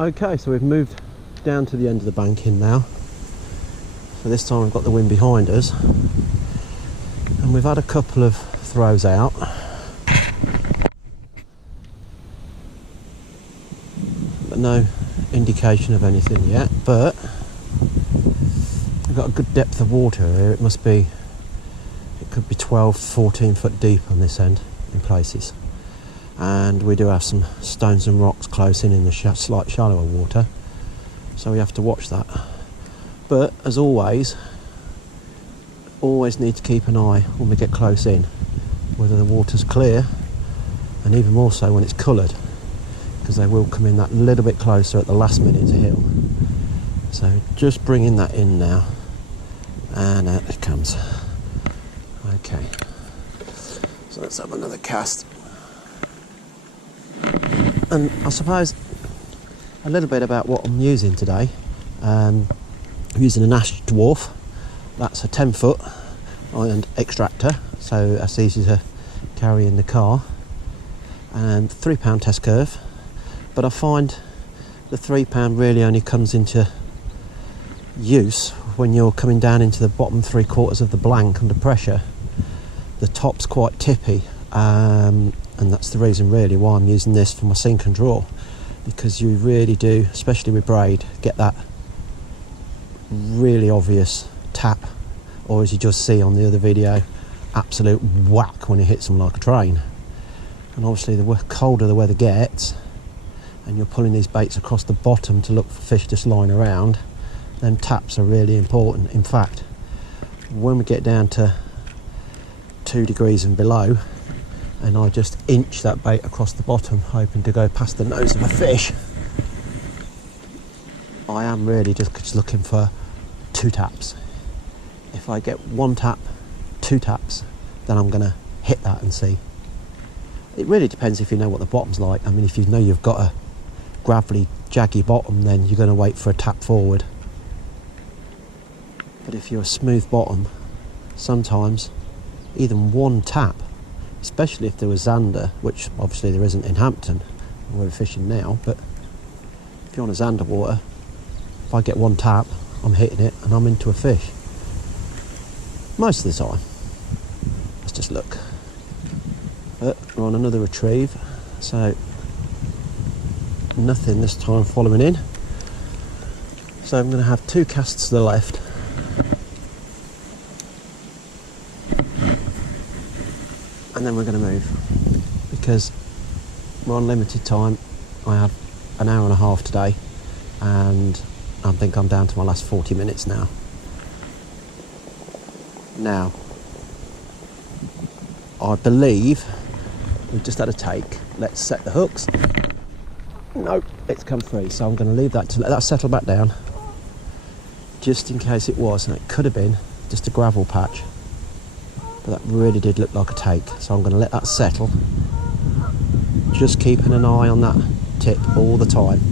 Okay, so we've moved down to the end of the banking now. So this time we've got the wind behind us. And we've had a couple of throws out. But no indication of anything yet. But we've got a good depth of water here. It could be 12, 14 foot deep on this end in places. And we do have some stones and rocks close in the slight shallower water. So we have to watch that. But as always need to keep an eye when we get close in, whether the water's clear, and even more so when it's coloured, because they will come in that little bit closer at the last minute to hill. So just bringing that in now, and out it comes. Okay, so let's have another cast. And I suppose a little bit about what I'm using today. I'm using an ash dwarf. That's a 10 foot iron extractor, so that's easy to carry in the car, and £3 test curve. But I find the £3 really only comes into use when you're coming down into the bottom 3/4 of the blank under pressure. The top's quite tippy, and that's the reason really why I'm using this for my sink and draw, because you really do, especially with braid, get that really obvious tap, or as you just see on the other video, absolute whack when it hits them like a train. And obviously the colder the weather gets and you're pulling these baits across the bottom to look for fish just lying around, them taps are really important. In fact, when we get down to 2 degrees and below, and I just inch that bait across the bottom hoping to go past the nose of a fish, I am really just looking for 2 taps. If I get 1 tap, 2 taps, then I'm going to hit that and see. It really depends if you know what the bottom's like. I mean, if you know you've got a gravelly, jaggy bottom, then you're going to wait for a tap forward. But if you're a smooth bottom, sometimes even 1 tap, especially if there was zander, which obviously there isn't in Hampton, where we're fishing now, but if you're on a zander water, if I get 1 tap, I'm hitting it and I'm into a fish. Most of the time. Let's just look. But we're on another retrieve, so nothing this time following in. So I'm going to have 2 casts to the left. And then we're going to move, because we're on limited time. I have an hour and a half today, and I think I'm down to my last 40 minutes now. Now, I believe we've just had a take. Let's set the hooks. Nope, it's come free, so I'm going to leave that to let that settle back down, just in case it was, and it could have been just a gravel patch. But that really did look like a take, so I'm going to let that settle, just keeping an eye on that tip all the time.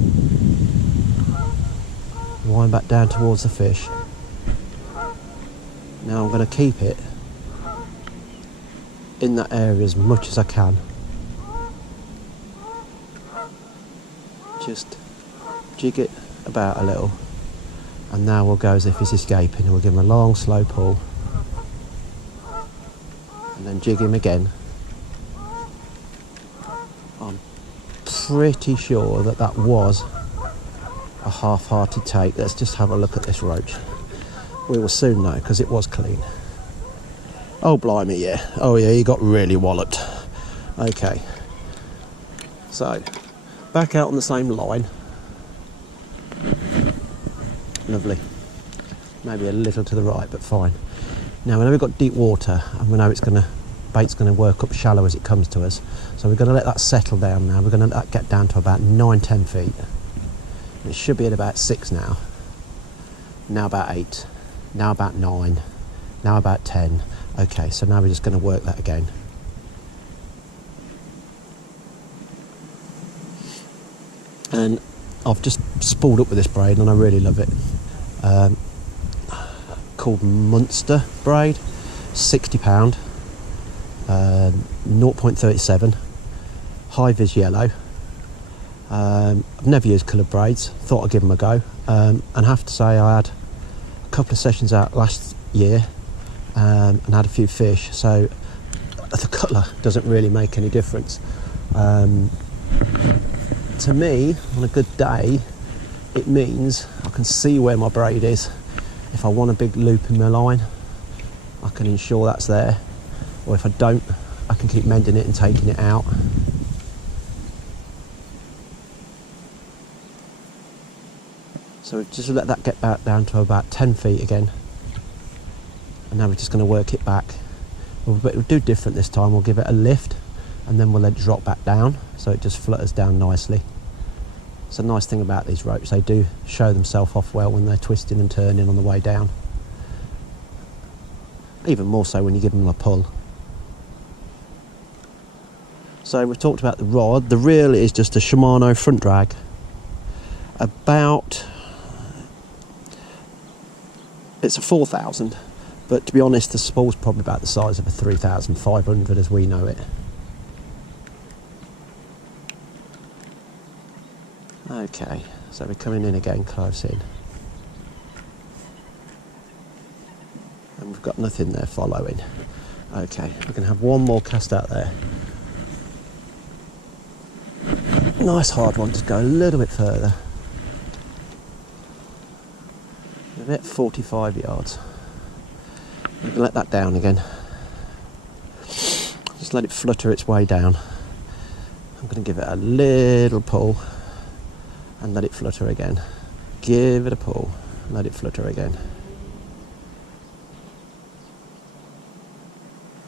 Wind back down towards the fish. Now I'm going to keep it in that area as much as I can. Just jig it about a little, and now we'll go as if he's escaping, and we'll give him a long slow pull. And then jig him again. I'm pretty sure that that was a half-hearted take. Let's just have a look at this roach. We will soon know, because it was clean. Oh blimey, yeah. Oh yeah, he got really walloped. Okay. So, back out on the same line. Lovely. Maybe a little to the right, but fine. Now, we know we've got deep water, and we know bait's going to work up shallow as it comes to us. So we're going to let that settle down now. We're going to let that get down to about 9-10 feet. It should be at about 6 now. Now about 8. Now about 9. Now about 10. Okay, so now we're just going to work that again. And I've just spooled up with this braid, and I really love it. Called Munster braid, £60, 0.37, high vis yellow, I've never used coloured braids, thought I'd give them a go, and I have to say I had a couple of sessions out last year and had a few fish, so the colour doesn't really make any difference. To me, on a good day, it means I can see where my braid is. If I want a big loop in my line, I can ensure that's there, or if I don't, I can keep mending it and taking it out. So we've just let that get back down to about 10 feet again, and now we're just going to work it back. We'll do different this time. We'll give it a lift and then we'll let it drop back down so it just flutters down nicely. It's a nice thing about these ropes, they do show themselves off well when they're twisting and turning on the way down. Even more so when you give them a pull. So we've talked about the rod. The reel is just a Shimano front drag. It's a 4,000, but to be honest the spool's probably about the size of a 3,500 as we know it. Okay, so we're coming in again, close in. And we've got nothing there following. Okay, we're going to have one more cast out there. Nice hard one, just go a little bit further. About 45 yards. We can let that down again. Just let it flutter its way down. I'm going to give it a little pull and let it flutter again. Give it a pull, let it flutter again.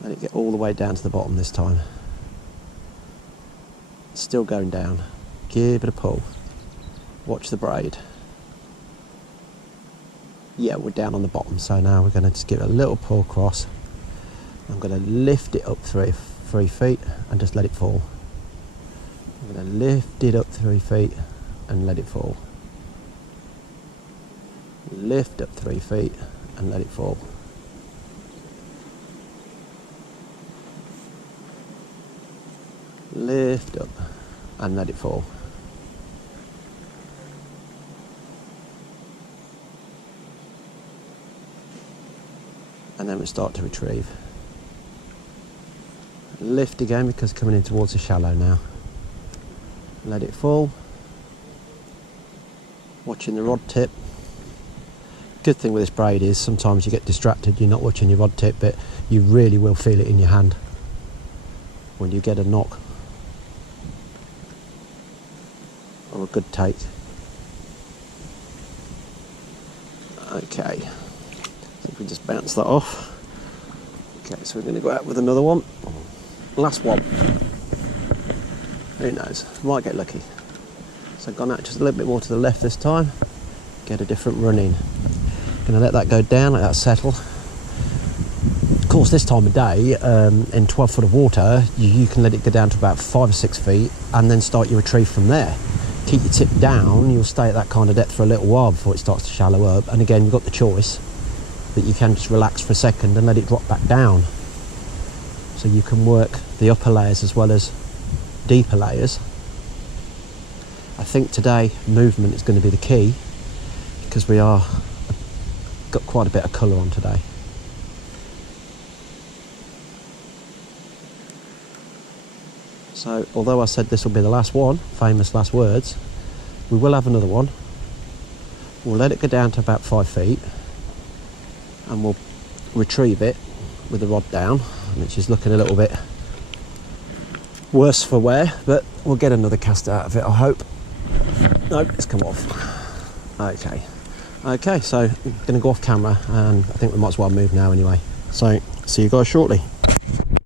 Let it get all the way down to the bottom this time. It's still going down. Give it a pull. Watch the braid. Yeah, we're down on the bottom, so now we're going to just give it a little pull across. I'm going to lift it up 3 feet and just let it fall. I'm going to lift it up 3 feet and let it fall. Lift up 3 feet and let it fall. Lift up and let it fall. And then we start to retrieve. Lift again because coming in towards the shallow now. Let it fall. Watching the rod tip. Good thing with this braid is sometimes you get distracted, you're not watching your rod tip, but you really will feel it in your hand when you get a knock or a good take. Okay. If we just bounce that off. Okay, so we're going to go out with another one. Last one. Who knows? Might get lucky. So I've gone out just a little bit more to the left this time. Get a different run in. Going to let that go down, let that settle. Of course, this time of day, in 12 foot of water, you can let it go down to about 5 or 6 feet and then start your retrieve from there. Keep your tip down, you'll stay at that kind of depth for a little while before it starts to shallow up. And again, you've got the choice that you can just relax for a second and let it drop back down. So you can work the upper layers as well as deeper layers. I think today movement is going to be the key because we are got quite a bit of colour on today. So although I said this will be the last one, famous last words, we will have another one. We'll let it go down to about 5 feet and we'll retrieve it with the rod down, which is looking a little bit worse for wear, but we'll get another cast out of it, I hope. No, it's come off. Okay, so I'm going to go off camera and I think we might as well move now anyway. So, see you guys shortly.